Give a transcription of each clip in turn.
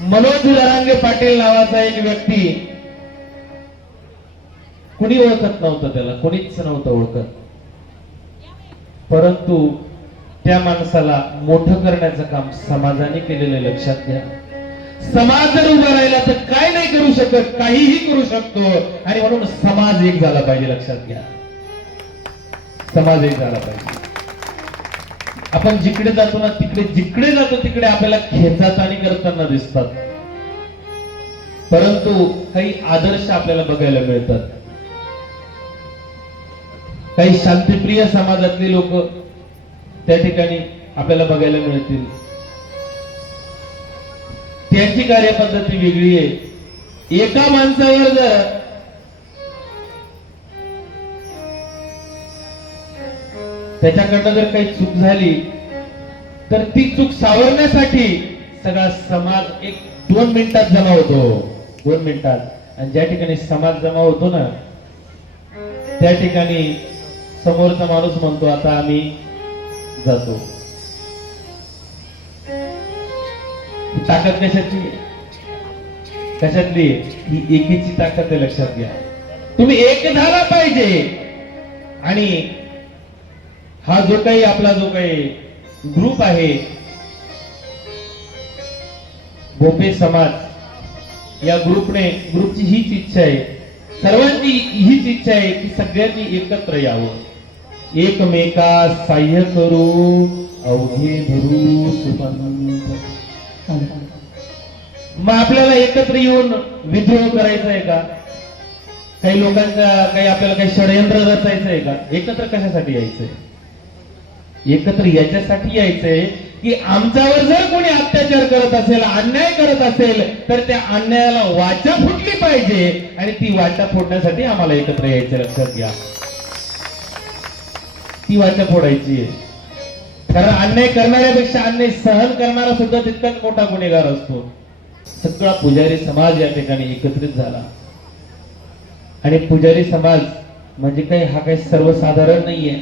मनोज लरांगे पाटील नावाचा एक व्यक्ती कुणी ओळखत नव्हतं त्याला? कोणीच नव्हतं ओळखत. परंतु त्या माणसाला मोठं करण्याचं काम समाजाने केलेलं लक्षात घ्या. समाज जर उभा राहिला तर काय नाही करू शकत काहीही करू शकतो. आणि म्हणून समाज एक झाला पाहिजे लक्षात घ्या. समाज एक झाला पाहिजे. आपण जिकडे जातो ना तिकडे जिकडे जातो तिकडे आपल्याला खेचाचाणी आणि करताना दिसतात. परंतु काही आदर्श आपल्याला बघायला मिळतात. काही शांतिप्रिय समाजातली लोक त्या ठिकाणी आपल्याला बघायला मिळतील. त्यांची कार्यपद्धती वेगळी आहे. एका माणसावर जर त्याच्याकडनं जर काही चूक झाली तर ती चूक सावरण्यासाठी सगळा समाज एक दोन मिनिटात जमा होतो. दोन मिनिटात. आणि ज्या ठिकाणी समाज जमा होतो ना त्या ठिकाणी समोरचा माणूस म्हणतो आता आम्ही जातो. ताकद कशाची? कशातली? ही एकीची ताकद लक्षात घ्या. तुम्ही एक झाला पाहिजे. आणि हा जो काही आपला जो काही ग्रुप आहे भोपे समाज या ग्रुपने ग्रुपची हीच इच्छा आहे. सर्वांची हीच इच्छा आहे की सगळ्यांनी एकत्र यावं. एकमेका साह्य करू अवघे धरू सुपंथ मग आपल्याला एकत्र येऊन विद्रोह करायचा आहे का? काही लोकांचा काही आपल्याला काही षडयंत्र रचायचं आहे का? एकत्र कशासाठी यायचंय? एकत्र याच्यासाठी यायचंय की आमच्यावर जर कोणी अत्याचार करत असेल अन्याय करत असेल तर त्या अन्यायाला वाचा फुटली पाहिजे आणि ती वाचा फोडण्यासाठी आम्हाला एकत्र यायचं लक्षात घ्या. ती वाचा फोडायची आहे. कारण अन्याय करणाऱ्यापेक्षा अन्याय सहन करणारा सुद्धा तितकाच मोठा गुन्हेगार असतो. सगळा पुजारी समाज या ठिकाणी एकत्रित झाला. आणि पुजारी समाज म्हणजे काही हा काही सर्वसाधारण नाहीये.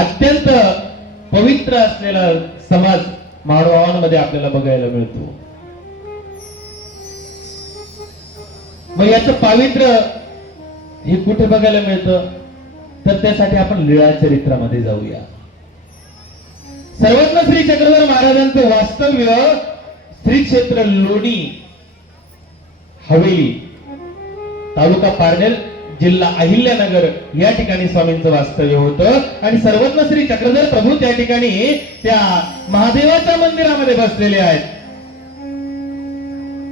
अत्यंत पवित्र असलेला समाज मानवांमध्ये आपल्याला बघायला मिळतो. मग याचं पावित्र्य हे कुठे बघायला मिळतं? तर त्यासाठी आपण लीळा चरित्रामध्ये जाऊया. सर्वज्ञ श्री चक्रधर महाराजांचं वास्तव्य श्री क्षेत्र लोणी हवेली तालुका पारनेर जिल्हा अहिल्यानगर या ठिकाणी स्वामींचं वास्तव्य होतं. आणि सर्वज्ञ श्री चक्रधर प्रभू त्या ठिकाणी त्या महादेवाच्या मंदिरामध्ये बसलेले आहेत.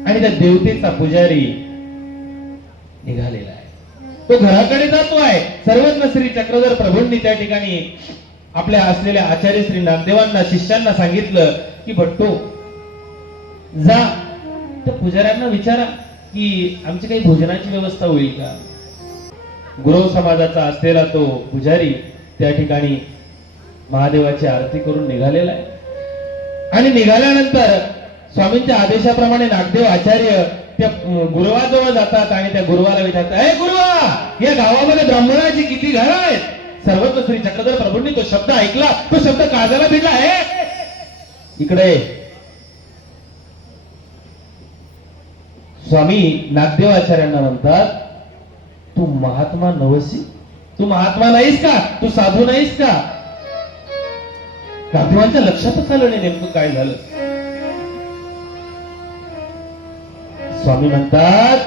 आणि त्या देवतेचा पुजारी निघालेला आहे. तो घराकडे जातो आहे. सर्वज्ञ श्री चक्रधर प्रभूंनी त्या ठिकाणी आपल्या असलेल्या आचार्य श्री नामदेवांना शिष्यांना सांगितलं की भट्टो जा. त्या पुजाऱ्यांना विचारा की आमची काही भोजनाची व्यवस्था होईल का? गुरव समाजाचा असलेला तो पुजारी त्या ठिकाणी महादेवाची आरती करून निघालेला आहे. आणि निघाल्यानंतर स्वामींच्या आदेशाप्रमाणे नागदेव आचार्य त्या गुरुवाजवळ जातात आणि त्या गुरुवाला विचारतात हे गुरुवा या गावामध्ये ब्राह्मणाची किती घरं आहेत? सर्वत्र श्री चक्रधर प्रभूंनी तो शब्द ऐकला. तो शब्द काजाला भिडला. आहे इकडे स्वामी नागदेव आचार्यांना म्हणतात तू महात्मा नवसी तू महात्मा नाहीस का? तू साधू नाहीस का? नागदेवांच्या लक्षातच आलं नाही नेमकं काय झालं. स्वामी म्हणतात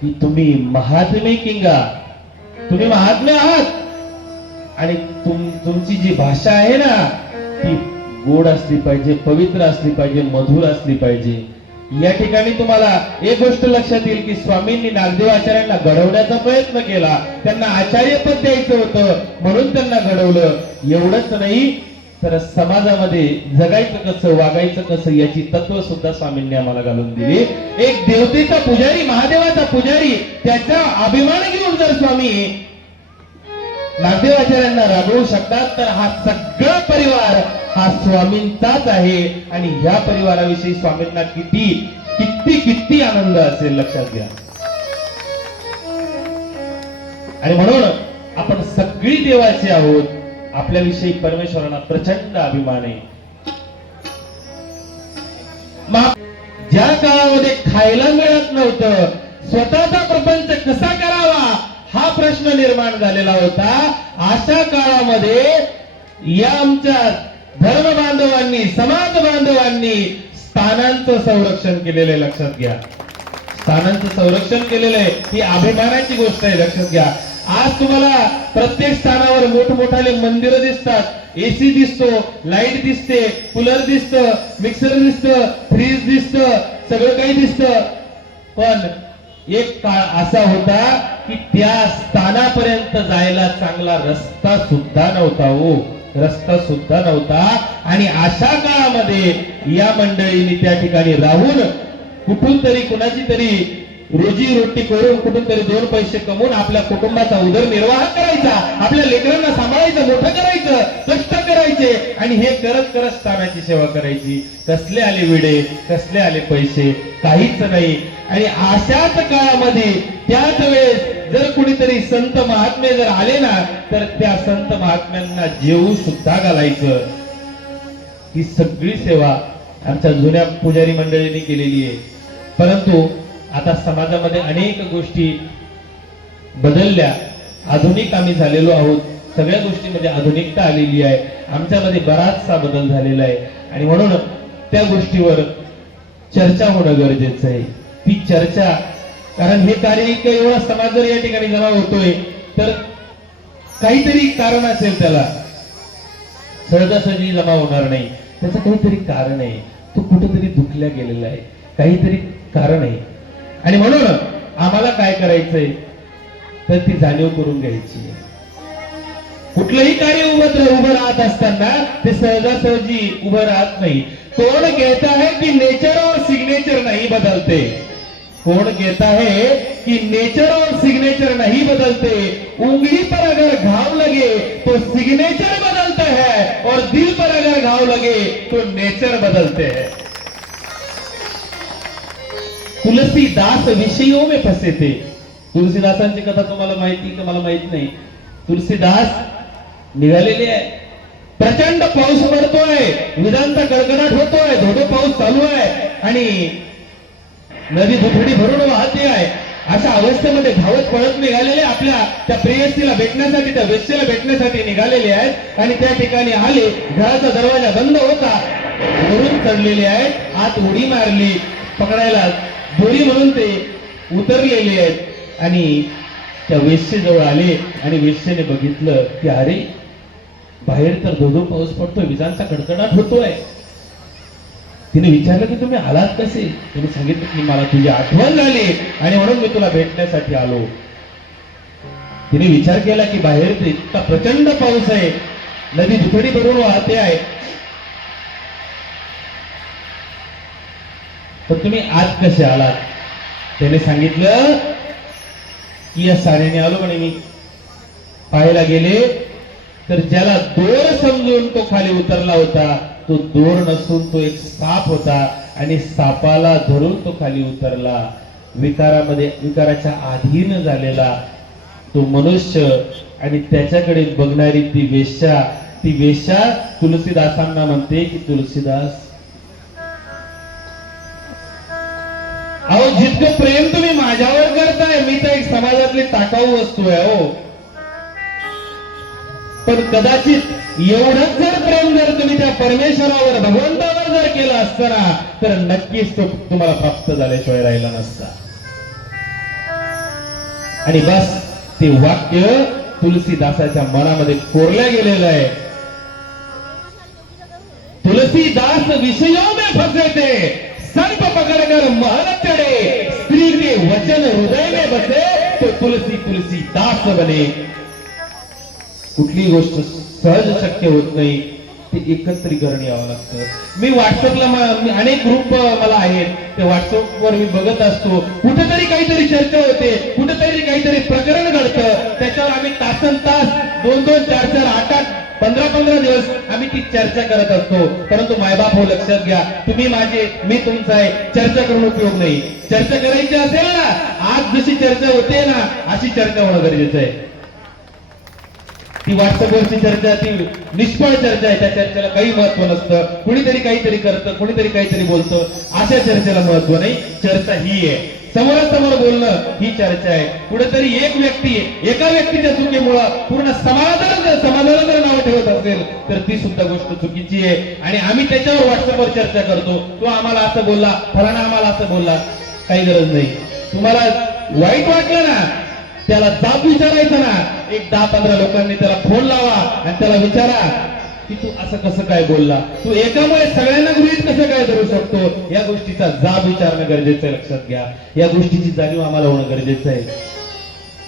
की तुम्ही महात्मे किंगा. तुम्ही महात्मे आहात. आणि तुम तुमची जी भाषा आहे ना ती गोड असली पाहिजे पवित्र असली पाहिजे मधुर असली पाहिजे. या ठिकाणी तुम्हाला एक गोष्ट लक्षात येईल की स्वामींनी नागदेव आचार्यांना घडवण्याचा प्रयत्न केला. त्यांना आचार्य पद द्यायचं होतं म्हणून त्यांना घडवलं. एवढंच नाही तर समाजामध्ये जगायचं कसं वागायचं कसं याची तत्व सुद्धा स्वामींनी आम्हाला घालून दिली. एक देवतेचा पुजारी महादेवाचा पुजारी त्याचा अभिमान घेऊन जर स्वामी नागदेव आचार्यांना राबवू शकतात तर हा सगळा परिवार हा स्वामींचाच आहे. आणि ह्या परिवाराविषयी स्वामींना किती किती किती आनंद असेल लक्षात घ्या. आणि म्हणून आपण सगळी देवाचे आहोत. आपल्याविषयी परमेश्वरांना प्रचंड अभिमान आहे. ज्या काळामध्ये खायला मिळत नव्हतं स्वतःचा प्रपंच कसा करावा हा प्रश्न निर्माण झालेला होता. अशा काळामध्ये या आमच्या धर्म बांधवांनी समाज बांधवांनी स्थानांचं संरक्षण केलेलं आहे लक्षात घ्या. स्थानांचं संरक्षण केलेलं आहे ही अभिमानाची गोष्ट आहे लक्षात घ्या. आज तुम्हाला प्रत्येक स्थानावर मोठमोठाले मंदिर दिसतात. एसी दिसतो लाइट दिसते कूलर दिसत मिक्सर दिसत फ्रीज दिसत सगळं काही दिसत. पण एक काळ असा होता की त्या स्थानापर्यंत जायला चांगला रस्ता सुद्धा नव्हता हो. रस्ता सुद्धा नव्हता. आणि अशा काळामध्ये या मंडळींनी त्या ठिकाणी राहून कुठून तरी कुणाची तरी रोजी रोटी करून कुठून तरी दोन पैसे कमवून आपल्या कुटुंबाचा उदरनिर्वाह करायचा आपल्या लेकरांना सांभाळायचं मोठं करायचं कष्ट करायचे आणि हे करत करत स्थानाची सेवा करायची. कसले आले विडे कसले आले पैसे काहीच नाही. आणि अशाच काळामध्ये त्याच वेळेस जर कुणीतरी संत महात्मे जर आले ना तर त्या संत महात्म्यांना जेवू सुद्धा घालायचं. ही सगळी सेवा आमच्या जुन्या पुजारी मंडळींनी केलेली आहे. परंतु आता समाजामध्ये अनेक गोष्टी बदलल्या. आधुनिक आम्ही झालेलो आहोत. सगळ्या गोष्टीमध्ये आधुनिकता आलेली आहे. आमच्यामध्ये बराचसा बदल झालेला आहे. आणि म्हणून त्या गोष्टीवर चर्चा होणं गरजेचं आहे. ती चर्चा कारण हे कार्य इतकं एवढा समाज जर या ठिकाणी जमा होतोय. तर काहीतरी कारण असेल त्याला. सहजासहजी जमा होणार नाही. त्याचं काहीतरी कारण आहे. तो कुठेतरी दुखल्या गेलेला आहे. काहीतरी कारण आहे. आणि म्हणून आम्हाला काय करायचंय? तर ती जाणीव करून घ्यायची आहे. कुठलंही कार्य उभं उभं राहत असताना ते सहजासहजी उभं राहत नाही. तोड घ्यायचं है की नेचर और सिग्नेचर नाही बदलते. कौन कहता है कि नेचर और सिग्नेचर नहीं बदलते? उंगली पर अगर घाव लगे तो सिग्नेचर बदलते है और दिल पर अगर घाव लगे तो नेचर बदलते हैं। तुलसीदास विषयों में फसे थे। तुलसीदासांची कथा तुम्हाला माहिती का? मला माहीत नाही. तुलसीदास निघालेले आहे. प्रचंड पाऊस पडतोय. विधांचा कडकडाट होतोय. धोधो पाऊस चालू आहे. आणि नदी दुथडी भरून वाहते आहे. अशा अवस्थेमध्ये धावत पळत निघालेले आपल्या त्या प्रेयसीला भेटण्यासाठी त्या वेश्येला भेटण्यासाठी निघालेले आहेत. आणि त्या ठिकाणी आले घराचा दरवाजा बंद होता. वरून चढलेले आहेत आत उडी मारली पकडायला दोरी म्हणून ते उतरलेले आहेत. आणि त्या वेस्येजवळ आले आणि वेस्येने बघितलं की अरे बाहेर तर धोधो पाऊस पडतोय विजांचा कडकडाट होतोय. तिने विचारलं की तुम्ही आलात कसे? तिने सांगितलं की मला तुझी आठवण झाली आणि म्हणून मी तुला भेटण्यासाठी आलो. तिने विचार केला की बाहेर इतका प्रचंड पाऊस आहे. नदी दुथडी भरून वाहते आहे. तर तुम्ही आज कसे आलात? त्याने सांगितलं की या साडीने आलो म्हणे मी. पाहायला गेले तर ज्याला दोर समजून तो खाली उतरला होता तो दोर नसून तो एक साप होता आणि सापाला धरून तो खाली उतरला. विकारामध्ये विकाराच्या अधीन झालेला तो मनुष्य आणि त्याच्याकडे बघणारी ती वेश्या ती वेश्या तुलसीदासांना म्हणते की तुलसीदास अहो जितकं प्रेम तुम्ही माझ्यावर करताय मी तर एक समाजातली टाकाऊ वस्तू आहे हो. पण कदाचित एवढंच जर प्रेम जर तुम्ही त्या परमेश्वरावर भगवंतावर जर केलं असताना तर नक्कीच तो तुम्हाला प्राप्त झाल्याशिवाय राहिला नसता. आणि बस ते वाक्य तुलसीदासाच्या मनामध्ये कोरल्या गेलेलं आहे. तुलसीदास विषयों में फंसे थे सर्प पकड़कर महल चढ़े स्त्री के वचन हृदय में बसे तो तुलसी तुलसी दास बने. कुठलीही गोष्ट सहज शक्य होत नाही ते एकत्रीकरण यावं लागतं. मी व्हॉट्सअपला अनेक ग्रुप मला आहेत. ते व्हॉट्सअपवर मी बघत असतो. कुठेतरी काहीतरी चर्चा होते. कुठेतरी काहीतरी प्रकरण घडतं. त्याच्यावर आम्ही तासन तास दोन दोन चार चार आठ आठ पंधरा पंधरा दिवस आम्ही ती चर्चा करत असतो. परंतु मायबाप हो लक्षात घ्या तुम्ही माझे मी तुमचा आहे चर्चा करून उपयोग नाही. चर्चा करायची असेल ना आज जशी चर्चा होते ना अशी चर्चा होणं गरजेचं आहे. ती व्हॉट्सअपवरची चर्चा ती निष्फळ चर्चा आहे. त्या चर्चेला काही महत्त्व नसतं. कुणीतरी काहीतरी करतं कुणीतरी काहीतरी बोलतं. अशा चर्चेला महत्त्व नाही. चर्चा ही आहे. समोरासमोर बोलणं ही चर्चा आहे. कुठेतरी एक व्यक्ती एका व्यक्तीच्या चुकीमुळं पूर्ण समाजाला जर समाजाला जर नाव ठेवत असेल तर ती सुद्धा गोष्ट चुकीची आहे. आणि आम्ही त्याच्यावर व्हॉट्सअपवर चर्चा करतो. तो आम्हाला असं बोलला फलाना आम्हाला असं बोलला. काही गरज नाही. तुम्हाला वाईट वाटलं ना त्याला जाब विचारायचं ना एक दहा पंधरा लोकांनी त्याला फोन लावा आणि त्याला विचारा की तू असं कसं काय बोलला? तू एकामुळे सगळ्यांना गृहित कसं काय धरू शकतो? या गोष्टीचा जाब विचारणं गरजेचं आहे लक्षात घ्या. या गोष्टीची जाणीव आम्हाला होणं गरजेचं आहे.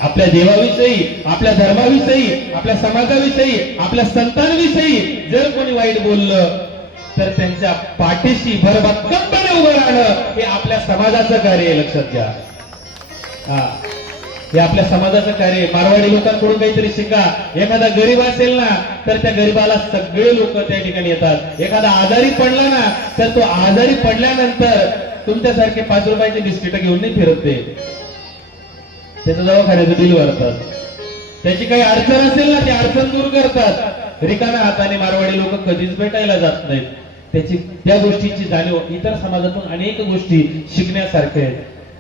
आपल्या देवाविषयी आपल्या धर्माविषयी आपल्या समाजाविषयी आपल्या संतांविषयी जर कोणी वाईट बोललं तर त्यांच्या पाठीशी भरभक्कमपणे उभं राहणं हे आपल्या समाजाचं कार्य आहे लक्षात घ्या. हा. हे आपल्या समाजाचं कार्य मारवाडी लोकांकडून काहीतरी शिका. एखादा गरीब असेल ना तर त्या गरीबाला सगळे लोक त्या ठिकाणी येतात. एखादा आजारी पडला ना तर तो आजारी पडल्यानंतर तुमच्यासारखे पाच रुपयाचे बिस्किट घेऊन नाही फिरत ते. त्याचं दवाखान्याचं बिल भरतात. त्याची काही अडचण असेल ना ती अडचण दूर करतात. रिकाम्या हाताने मारवाडी लोक कधीच भेटायला जात नाहीत. त्याची त्या गोष्टीची जाणीव इतर समाजातून अनेक गोष्टी शिकण्यासारख्या आहेत.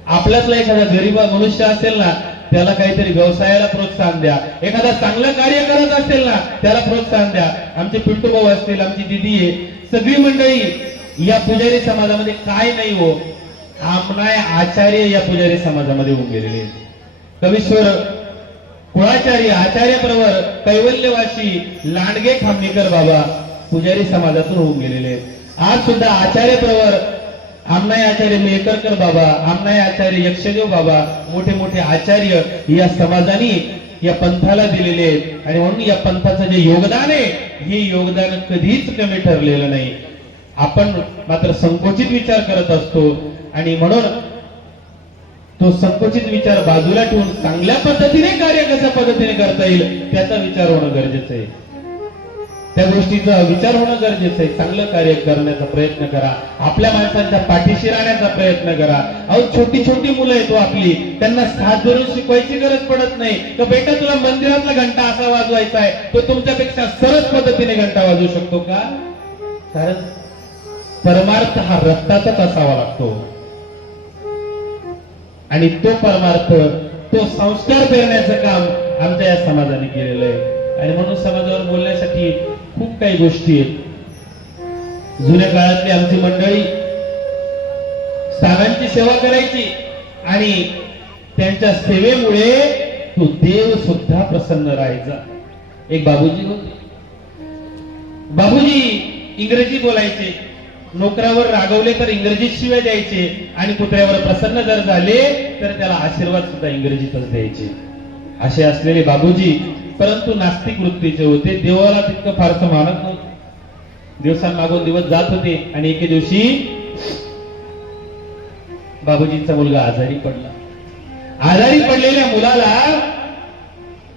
आपल्यातला एखादा गरीब मनुष्य असेल ना त्याला काहीतरी व्यवसायाला प्रोत्साहन द्या. एखादा चांगलं कार्य करत असेल ना त्याला प्रोत्साहन द्या. आमचे पिंटू भाऊ असतील आमची दिदी आहे. सगळी मंडळी या पुजारी समाजामध्ये काय नाही हो. आमनाय आचार्य या पुजारी समाजामध्ये होऊन गेलेले कवीश्वर कुळाचार्य आचार्य प्रवर कैवल्यवासी लांडगे खामणेकर बाबा पुजारी समाजातून होऊन गेलेले आज सुद्धा आचार्य प्रवर आमनाय आचार्य मेहकरकर बाबा आमनाय आचार्य यक्षदेव बाबा मोठे मोठे आचार्य या समाजाने या पंथाला दिलेले आहेत. आणि म्हणून या पंथाचं जे योगदान आहे हे योगदान कधीच कमी ठरलेलं नाही. आपण मात्र संकोचित विचार करत असतो. आणि म्हणून तो संकोचित विचार बाजूला ठेवून चांगल्या पद्धतीने कार्य कशा पद्धतीने करता येईल त्याचा विचार होणं गरजेचं आहे. त्या गोष्टीचा विचार होणं गरजेचं आहे. चांगलं कार्य करण्याचा प्रयत्न करा. आपल्या माणसांच्या पाठीशी राहण्याचा प्रयत्न करा. अहो छोटी छोटी मुलं आहेत हो आपली. त्यांना साथ धरून शिकवायची गरज पडत नाही. तर बेटा तुला मंदिरातला घंटा असा वाजवायचा आहे. तो तुमच्यापेक्षा सरस पद्धतीने घंटा वाजवू शकतो का? कारण परमार्थ हा रक्ताचाच असावा लागतो. आणि तो परमार्थ तो संस्कार पेरण्याचं काम आमच्या या समाजाने केलेलं आहे. आणि म्हणून समाजावर बोलण्यासाठी खूप काही गोष्टी आहेत. जुन्या काळातली आमची मंडळी साधांची सेवा करायची आणि त्यांच्या सेवेमुळे तो देव सुद्धा प्रसन्न राहायचा. एक बाबूजी होते. बाबूजी इंग्रजी बोलायचे. नोकरावर रागवले तर इंग्रजीत शिवाय द्यायचे आणि कुत्र्यावर प्रसन्न जर झाले तर त्याला आशीर्वाद सुद्धा इंग्रजीतच द्यायचे. असे असलेले बाबूजी परंतु नास्तिक वृत्तीचे होते देवाला तितकं फारसं मानत नव्हतं. दिवसांमागून दिवस जात होते आणि एके दिवशी बाबूजींचा मुलगा आजारी पडला. आजारी पडलेल्या मुलाला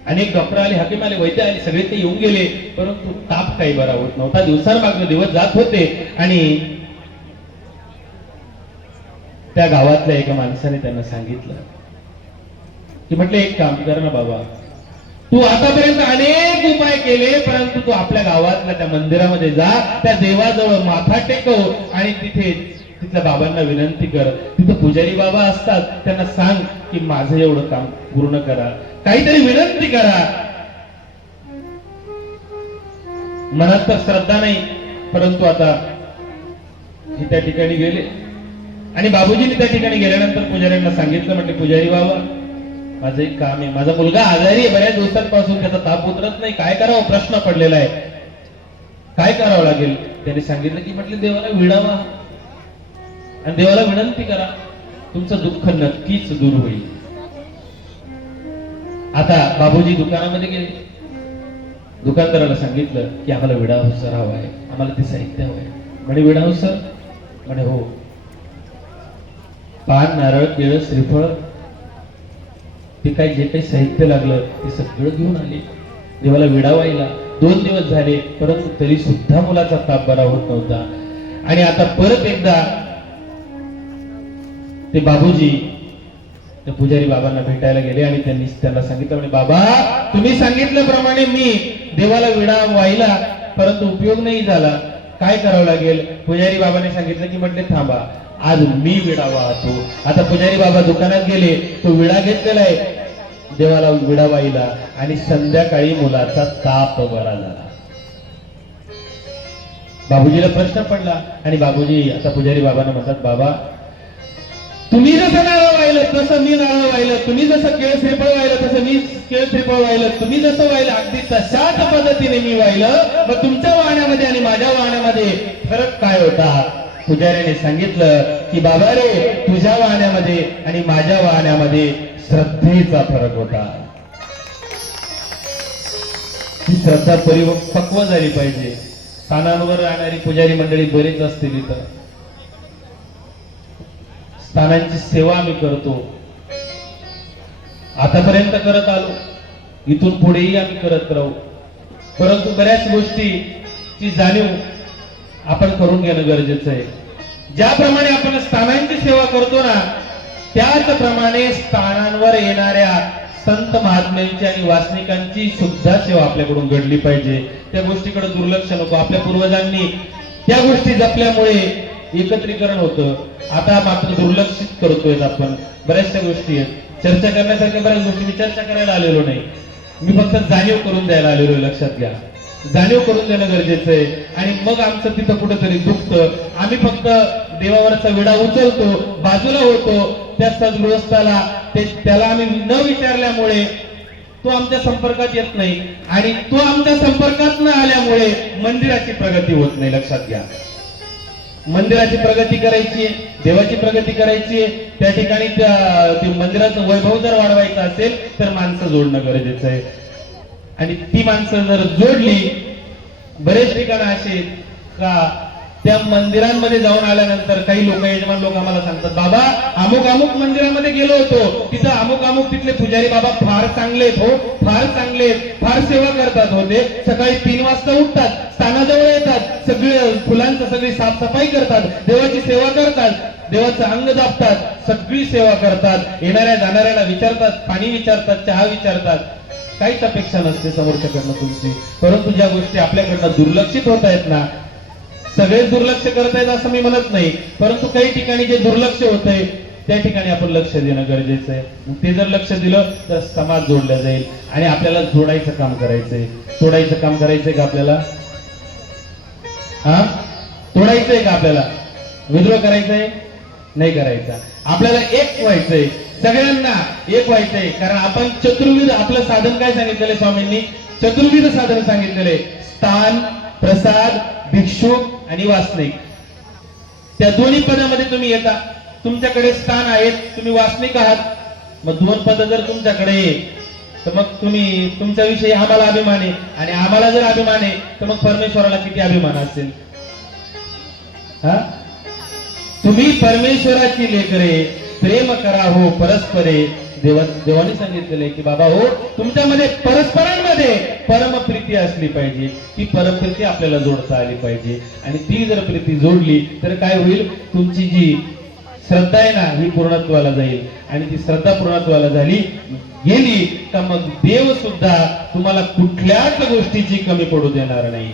अनेक डॉक्टर आले हकीम आले वैद्य आले सगळे ते येऊन गेले. परंतु ताप काही बरा होत नव्हता. दिवसांमागून दिवस जात होते आणि त्या गावातल्या एका माणसाने त्यांना सांगितलं की म्हटलं एक काम कर ना बाबा तू आतापर्यंत अनेक उपाय केले परंतु तू आपल्या गावातल्या त्या मंदिरामध्ये जा त्या देवाजवळ माथा टेकव आणि तिथे तिथल्या बाबांना विनंती कर. तिथं पुजारी बाबा असतात त्यांना सांग की माझं एवढं काम पूर्ण करा. काहीतरी विनंती करा. मनात तर श्रद्धा नाही परंतु आता हे त्या ठिकाणी गेले. आणि बाबूजींनी त्या ठिकाणी गेल्यानंतर पुजाऱ्यांना सांगितलं म्हटले पुजारी बाबा माझं एक काम आहे. माझा मुलगा आजारी आहे बऱ्याच दिवसांपासून त्याचा ताप उतरत नाही. काय करावं? प्रश्न पडलेला आहे. काय करावं लागेल? त्याने सांगितलं की म्हटलं देवाला विडावा. आणि देवाला विनंती करा तुमचं दुःख नक्कीच दूर होईल. आता बाबूजी दुकानामध्ये गेले. दुकानदाराला सांगितलं की आम्हाला विडा सर हवा आहे. आम्हाला ते साहित्य हवं आहे. म्हणे विडा सर म्हणे हो. पान नारळ केळ श्रीफळ ते काही जे काही साहित्य लागलं ते सगळं घेऊन आले. देवाला विडावायला दोन दिवस झाले परंतु तरी सुद्धा मुलाचा ताप बरा होत नव्हता. आणि आता परत एकदा ते बाबूजी त्या पुजारी बाबांना भेटायला गेले आणि त्यांनी त्यांना सांगितलं म्हणे बाबा तुम्ही सांगितल्याप्रमाणे मी देवाला विडा वाहिला परंतु उपयोग नाही झाला. काय करावं लागेल? पुजारी बाबाने सांगितलं की म्हटले थांबा आज मी विडा वाहतो आता पुजारी बाबा दुकानात गेले तो विडा घेतलेला आहे. देवाला विडा वाहिला आणि संध्याकाळी मुलाचा ताप बरा झाला. बाबूजीला प्रश्न पडला आणि बाबूजी आता पुजारी बाबांना म्हणतात बाबा तुम्ही जसं नारळ वाहिलं तसं मी नारळ वाहिलं. तुम्ही जसं केळ श्रीफळ वाहिलं तसं मी केळ श्रीफळ वाहिलं. तुम्ही जसं वाहिलं अगदी तशाच पद्धतीने मी वाहिलं. मग तुमच्या वाहण्यामध्ये आणि माझ्या वाहण्यामध्ये फरक काय होता? पुजाऱ्याने सांगितलं की बाबा रे तुझ्या वाहण्यामध्ये आणि माझ्या वाहण्यामध्ये श्रद्धेचा फरक होता. ती श्रद्धा परिपक्व झाली पाहिजे. स्थानांवर राहणारी पुजारी मंडळी बरीच असतील इथं. स्थानांची सेवा आम्ही करतो. आतापर्यंत करत आलो. इथून पुढेही आम्ही करत राहू. परंतु बऱ्याच गोष्टीची जाणीव आपण करून घेणं गरजेचं आहे. ज्याप्रमाणे आपण स्थानांची सेवा करतो ना त्याचप्रमाणे स्थानांवर येणाऱ्या संत महात्म्यांची आणि वासनिकांची सुद्धा सेवा आपल्याकडून घडली पाहिजे. त्या गोष्टीकडे दुर्लक्ष नको. आपल्या पूर्वजांनी त्या गोष्टी जपल्यामुळे एकत्रीकरण होतं. आता मात्र दुर्लक्षित करतोय आपण. बऱ्याचशा गोष्टी आहेत. चर्चा करण्यासारख्या बऱ्याच गोष्टी मी चर्चा करायला आलेलो नाही. मी फक्त जाणीव करून द्यायला आलेलो आहे, लक्षात घ्या. जाणीव करून देणं गरजेचं आहे. आणि मग आमचं तिथं कुठेतरी दुखतं. आम्ही फक्त देवावरचा विडा उचलतो बाजूला होतो त्या सद्गृहस्थाला ते त्याला आम्ही न विचारल्यामुळे तो आमच्या संपर्कात येत नाही. आणि तो आमच्या संपर्कात न आल्यामुळे मंदिराची प्रगती होत नाही लक्षात घ्या. मंदिराची प्रगती करायची देवाची प्रगती करायची त्या ठिकाणी त्या मंदिराचं वैभव जर वाढवायचं असेल तर माणसं जोडणं गरजेचं आहे. आणि ती माणसं जर जोडली बरेच ठिकाण असे का त्या मंदिरांमध्ये जाऊन आल्यानंतर काही लोक यजमान लोक आम्हाला सांगतात बाबा अमुक अमुक मंदिरामध्ये गेलो होतो. तिथं अमुक अमुक तिथले पुजारी बाबा फार चांगले हो फार चांगले फार सेवा करतात होते सकाळी तीन वाजता उठतात स्थानाजवळ येतात. सगळे फुलांचं सगळी साफसफाई करतात. देवाची सेवा करतात. देवाचं अंग दाबतात सगळी सेवा करतात. येणाऱ्या जाणाऱ्याला विचारतात पाणी विचारतात चहा विचारतात. काहीच अपेक्षा नसते समोरच्याकडनं तुमची. परंतु ज्या गोष्टी आपल्याकडनं दुर्लक्षित होत आहेत ना सगळेच दुर्लक्ष करतायत असं मी म्हणत नाही. परंतु काही ठिकाणी जे दुर्लक्ष होत आहे त्या ठिकाणी आपण लक्ष देणं गरजेचं आहे. ते जर लक्ष दिलं तर समाज जोडला जाईल. आणि आपल्याला जोडायचं काम करायचंय. तोडायचं काम करायचंय का आपल्याला? हा? तोडायचंय का आपल्याला? विद्रोह करायचंय? नाही करायचा. आपल्याला एक व्हायचंय. सगळ्यांना एक व्हायचंय. कारण आपण चतुर्विध आपलं साधन काय सांगितलेलं स्वामींनी? चतुर्विध साधन सांगितलेले स्थान प्रसाद भिक्षुक आणि वासनिक. त्या दोन्ही पदामध्ये तुम्ही येता. तुमच्याकडे स्थान आहेत तुम्ही वासनिक आहात. मग दोन पद जर तुमच्याकडे तर मग तुम्ही तुमच्याविषयी आम्हाला अभिमान आहे. आणि आम्हाला जर अभिमान आहे तर मग परमेश्वराला किती अभिमान असेल? हा? तुम्ही परमेश्वराची लेकरे प्रेम करा हो परस्परे. देवा देवाने सांगितलेले की बाबा हो तुमच्यामध्ये परस्परांमध्ये परमप्रीती असली पाहिजे. ती परमप्रीती आपल्याला जोडता आली पाहिजे. आणि ती जर प्रीती जोडली तर काय होईल? तुमची जी श्रद्धा आहे ना ही पूर्णत्वाला जाईल. आणि ती श्रद्धा पूर्णत्वाला झाली गेली तर मग देव सुद्धा तुम्हाला कुठल्याच गोष्टीची कमी पडू देणार नाही.